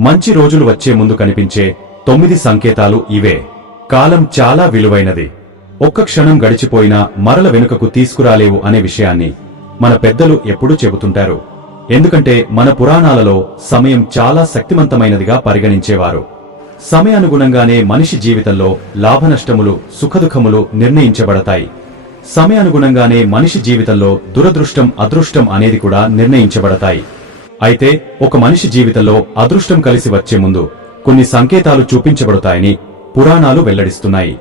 మంచి రోజులు వచ్చే ముందు కనిపించే తొమ్మిది సంకేతాలు ఇవే. కాలం చాలా విలువైనది. ఒక్క క్షణం గడిచిపోయినా మరల వెనుకకు తీసుకురాలేవు అనే విషయాన్ని మన పెద్దలు ఎప్పుడూ చెబుతుంటారు. ఎందుకంటే మన పురాణాలలో సమయం చాలా శక్తివంతమైనదిగా పరిగణించేవారు. సమయానుగుణంగానే మనిషి జీవితంలో లాభనష్టములు సుఖదుఖములు నిర్ణయించబడతాయి. సమయానుగుణంగానే మనిషి జీవితంలో దురదృష్టం అదృష్టం అనేది కూడా నిర్ణయించబడతాయి. అయితే ఒక మనిషి జీవితంలో అదృష్టం కలిసి వచ్చే ముందు కొన్ని సంకేతాలు చూపించబడతాయని పురాణాలు వెల్లడిస్తున్నాయి.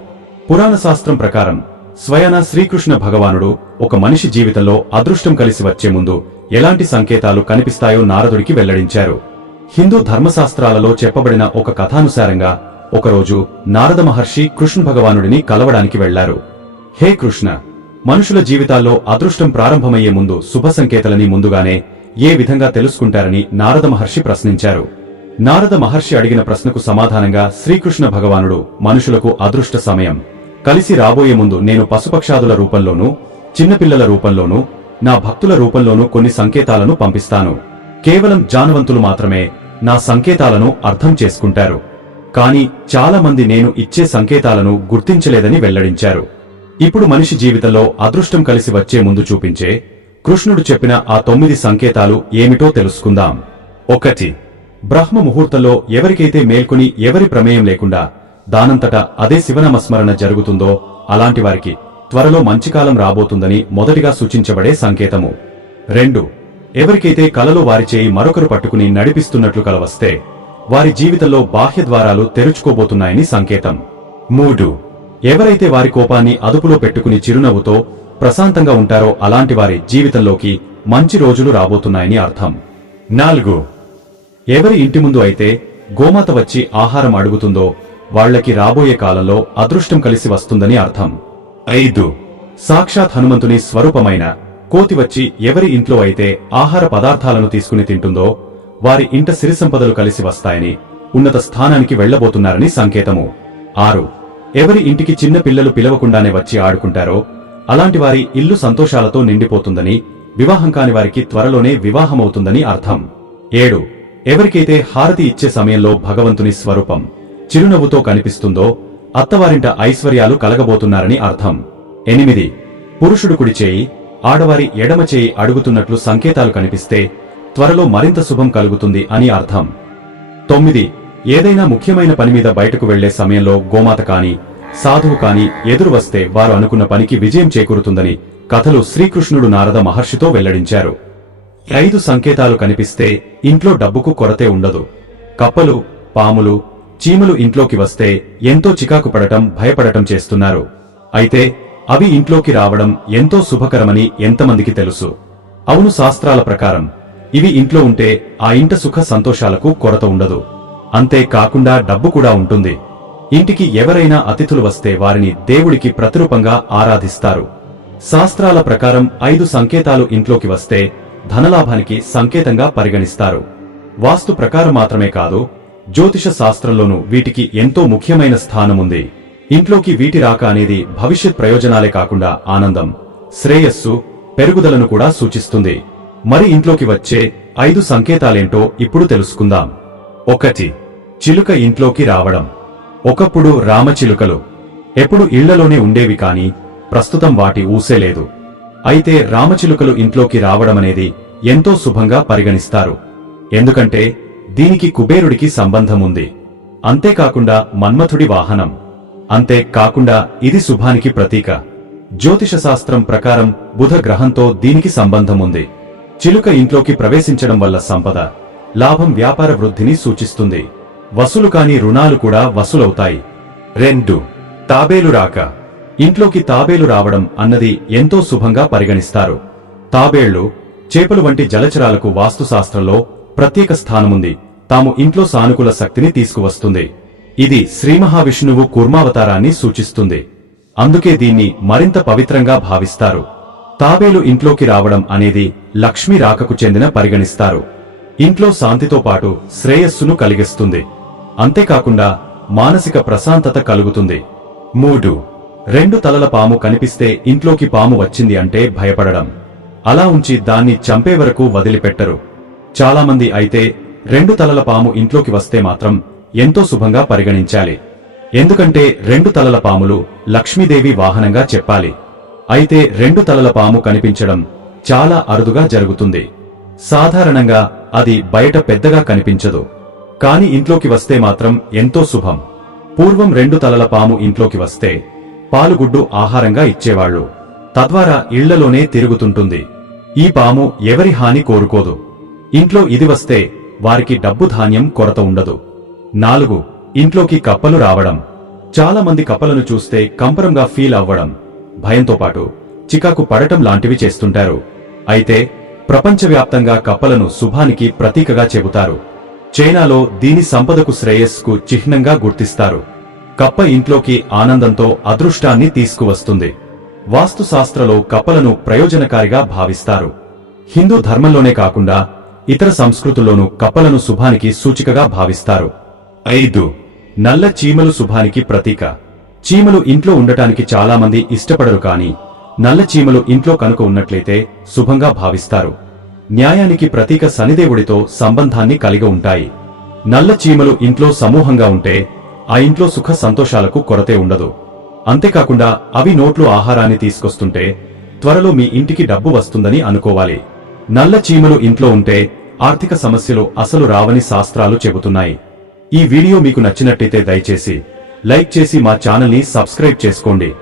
పురాణ శాస్త్రం ప్రకారం స్వయాన శ్రీకృష్ణ భగవానుడు ఒక మనిషి జీవితంలో అదృష్టం కలిసి వచ్చే ముందు ఎలాంటి సంకేతాలు కనిపిస్తాయో నారదుడికి వెల్లడించారు. హిందూ ధర్మశాస్త్రాలలో చెప్పబడిన ఒక కథానుసారంగా ఒకరోజు నారద మహర్షి కృష్ణ భగవానుడిని కలవడానికి వెళ్ళారు. హే కృష్ణ! మనుషుల జీవితాల్లో అదృష్టం ప్రారంభమయ్యే ముందు శుభ సంకేతాలని ముందుగానే ఏ విధంగా తెలుసుకుంటారని నారద మహర్షి ప్రశ్నించారు. నారద మహర్షి అడిగిన ప్రశ్నకు సమాధానంగా శ్రీకృష్ణ భగవానుడు మనుషులకు అదృష్ట సమయం. కలిసి రాబోయే ముందు నేను పశుపక్షాదుల రూపంలోనూ చిన్నపిల్లల రూపంలోనూ నా భక్తుల రూపంలోనూ కొన్ని సంకేతాలను పంపిస్తాను. కేవలం జానవంతులు మాత్రమే నా సంకేతాలను అర్థం చేసుకుంటారు. కాని చాలా మంది నేను ఇచ్చే సంకేతాలను గుర్తించలేదని వెల్లడించారు. ఇప్పుడు మనిషి జీవితంలో అదృష్టం కలిసి వచ్చే ముందు చూపించే కృష్ణుడు చెప్పిన ఆ తొమ్మిది సంకేతాలు ఏమిటో తెలుసుకుందాం. ఒకటి బ్రహ్మ ముహూర్తంలో ఎవరికైతే మేల్కొని ఎవరి ప్రమేయం లేకుండా దానంతట అదే శివనామస్మరణ జరుగుతుందో అలాంటి వారికి త్వరలో మంచి కాలం రాబోతుందని మొదటిగా సూచించబడే సంకేతము. రెండు ఎవరికైతే కలలో వారి చేయి మరొకరు పట్టుకుని నడిపిస్తున్నట్లు కలవస్తే వారి జీవితంలో బాహ్య ద్వారాలు తెరుచుకోబోతున్నాయని సంకేతం. మూడు ఎవరైతే వారి కోపాన్ని అదుపులో పెట్టుకుని చిరునవ్వుతో ప్రశాంతంగా ఉంటారో అలాంటి వారి జీవితంలోకి మంచి రోజులు రాబోతున్నాయని అర్థం. నాలుగు. ఎవరి ఇంటి ముందు అయితే గోమాత వచ్చి ఆహారం అడుగుతుందో వాళ్ళకి రాబోయే కాలంలో అదృష్టం కలిసి వస్తుందని అర్థం. ఐదు. సాక్షాత్ హనుమంతుని స్వరూపమైన కోతి వచ్చి ఎవరి ఇంట్లో అయితే ఆహార పదార్థాలను తీసుకుని తింటుందో వారి ఇంట సిరి సంపదలు కలిసి వస్తాయని ఉన్నత స్థానానికి వెళ్ళబోతున్నారని సంకేతము. ఆరు. ఎవరి ఇంటికి చిన్న పిల్లలు పిలవకుండానే వచ్చి ఆడుకుంటారో అలాంటి వారి ఇల్లు సంతోషాలతో నిండిపోతుందని వివాహం కాని వారికి త్వరలోనే వివాహమవుతుందని అర్థం. ఏడు. ఎవరికైతే హారతి ఇచ్చే సమయంలో భగవంతుని స్వరూపం చిరునవ్వుతో కనిపిస్తుందో అత్తవారింట ఐశ్వర్యాలు కలగబోతున్నారని అర్థం. ఎనిమిది. పురుషుడు కుడి చేయి ఆడవారి ఎడమ చేయి అడుగుతున్నట్లు సంకేతాలు కనిపిస్తే త్వరలో మరింత శుభం కలుగుతుంది అని అర్థం. తొమ్మిది. ఏదైనా ముఖ్యమైన పని మీద బయటకు వెళ్ళే సమయంలో గోమాత కాని సాధువు కాని ఎదురు వస్తే వారు అనుకున్న పనికి విజయం చేకూరుతుందని కథలు శ్రీకృష్ణుడు నారద మహర్షితో వెల్లడించారు. ఐదు సంకేతాలు కనిపిస్తే ఇంట్లో డబ్బుకు కొరతే ఉండదు. కప్పలు పాములు చీమలు ఇంట్లోకి వస్తే ఎంతో చికాకు పడటం భయపడటం చేస్తున్నారు. అయితే అవి ఇంట్లోకి రావడం ఎంతో శుభకరమని ఎంతమందికి తెలుసు. అవును శాస్త్రాల ప్రకారం ఇవి ఇంట్లో ఉంటే ఆ ఇంట సుఖ సంతోషాలకు కొరత ఉండదు. అంతే కాకుండా డబ్బు కూడా ఉంటుంది. ఇంటికి ఎవరైనా అతిథులు వస్తే వారిని దేవుడికి ప్రతిరూపంగా ఆరాధిస్తారు. శాస్త్రాల ప్రకారం ఐదు సంకేతాలు ఇంట్లోకి వస్తే ధనలాభానికి సంకేతంగా పరిగణిస్తారు. వాస్తు ప్రకారం మాత్రమే కాదు జ్యోతిష శాస్త్రంలోనూ వీటికి ఎంతో ముఖ్యమైన స్థానముంది. ఇంట్లోకి వీటి రాక అనేది భవిష్యత్ ప్రయోజనాలే కాకుండా ఆనందం శ్రేయస్సు పెరుగుదలను కూడా సూచిస్తుంది. మరి ఇంట్లోకి వచ్చే ఐదు సంకేతాలేంటో ఇప్పుడు తెలుసుకుందాం. ఒకటి చిలుక ఇంట్లోకి రావడం. ఒకప్పుడు రామచిలుకలు ఎప్పుడు ఇళ్ళలోనే ఉండేవి కాని ప్రస్తుతం వాటి ఊసేలేదు అయితే రామచిలుకలు ఇంట్లోకి రావడమనేది ఎంతో శుభంగా పరిగణిస్తారు. ఎందుకంటే దీనికి కుబేరుడికి సంబంధముంది. అంతేకాకుండా మన్మథుడి వాహనం. అంతే కాకుండా ఇది శుభానికి ప్రతీక. జ్యోతిషశాస్త్రం ప్రకారం బుధ గ్రహంతో దీనికి సంబంధం ఉంది చిలుక ఇంట్లోకి ప్రవేశించడం వల్ల సంపద లాభం వ్యాపార వృద్ధిని సూచిస్తుంది. వసూలు కాని రుణాలు కూడా వసూలవుతాయి. రెండు తాబేలు రాక. ఇంట్లోకి తాబేలు రావడం అన్నది ఎంతో శుభంగా పరిగణిస్తారు. తాబేళ్ళు చేపలు వంటి జలచరాలకు వాస్తుశాస్త్రంలో ప్రత్యేక స్థానముంది. తాము ఇంట్లో సానుకూల శక్తిని తీసుకువస్తుంది. ఇది శ్రీ మహావిష్ణువు కూర్మావతారాన్ని సూచిస్తుంది. అందుకే దీన్ని మరింత పవిత్రంగా భావిస్తారు. తాబేలు ఇంట్లోకి రావడం అనేది లక్ష్మీ రాకకు చెందిన పరిగణిస్తారు. ఇంట్లో శాంతితో పాటు శ్రేయస్సును కలిగిస్తుంది. అంతేకాకుండా మానసిక ప్రశాంతత కలుగుతుంది. మూడు. రెండు తలల పాము కనిపిస్తే ఇంట్లోకి పాము వచ్చింది అంటే భయపడడం. అలా ఉంచి దాన్ని చంపే వరకు వదిలిపెట్టరు. చాలామంది అయితే రెండు తలల పాము ఇంట్లోకి వస్తే మాత్రం ఎంతో శుభంగా పరిగణించాలి. ఎందుకంటే రెండు తలల పాములు లక్ష్మీదేవి వాహనంగా చెప్పాలి. అయితే రెండు తలల పాము కనిపించడం చాలా అరుదుగా జరుగుతుంది. సాధారణంగా అది బయట పెద్దగా కనిపించదు. కాని ఇంట్లోకి వస్తే మాత్రం ఎంతో శుభం. పూర్వం రెండు తలల పాము ఇంట్లోకి వస్తే పాలుగుడ్డు ఆహారంగా ఇచ్చేవాళ్ళు తద్వారా ఇళ్ళలోనే తిరుగుతుంటుంది. ఈ పాము ఎవరి హాని కోరుకోదు. ఇంట్లో ఇది వస్తే వారికి డబ్బు ధాన్యం కొరత ఉండదు. నాలుగు ఇంట్లోకి కప్పలు రావడం. చాలా మంది కప్పలను చూస్తే కంపరంగా ఫీల్ అవ్వడం. భయంతో పాటు చికాకు పడటం లాంటివి చేస్తుంటారు. అయితే ప్రపంచవ్యాప్తంగా కప్పలను శుభానికి ప్రతీకగా చెబుతారు. చైనాలో దీని సంపదకు శ్రేయస్కు చిహ్నంగా గుర్తిస్తారు. కప్ప ఇంట్లోకి ఆనందంతో అదృష్టాన్ని తీసుకువస్తుంది. వాస్తుశాస్త్రలో కప్పలను ప్రయోజనకారిగా భావిస్తారు. హిందూ ధర్మంలోనే కాకుండా ఇతర సంస్కృతుల్లోనూ కప్పలను శుభానికి సూచికగా భావిస్తారు. ఐదు. నల్ల చీమలు శుభానికి ప్రతీక. చీమలు ఇంట్లో ఉండటానికి చాలామంది ఇష్టపడరు కాని నల్ల చీమలు ఇంట్లో కనుక ఉన్నట్లయితే శుభంగా భావిస్తారు. న్యాయానికి ప్రతీక శనిదేవుడితో సంబంధాన్ని కలిగి ఉంటాయి. నల్ల చీమలు ఇంట్లో సమూహంగా ఉంటే ఆ ఇంట్లో సుఖ సంతోషాలకు కొరతే ఉండదు. అంతేకాకుండా అవి నోట్లు ఆహారాన్ని తీసుకొస్తుంటే త్వరలో మీ ఇంటికి డబ్బు వస్తుందని అనుకోవాలి. నల్ల చీమలు ఇంట్లో ఉంటే ఆర్థిక సమస్యలు అసలు రావని శాస్త్రాలు చెబుతున్నాయి. ఈ వీడియో మీకు నచ్చినట్టయితే దయచేసి లైక్ చేసి మా ఛానల్ని సబ్స్క్రైబ్ చేసుకోండి.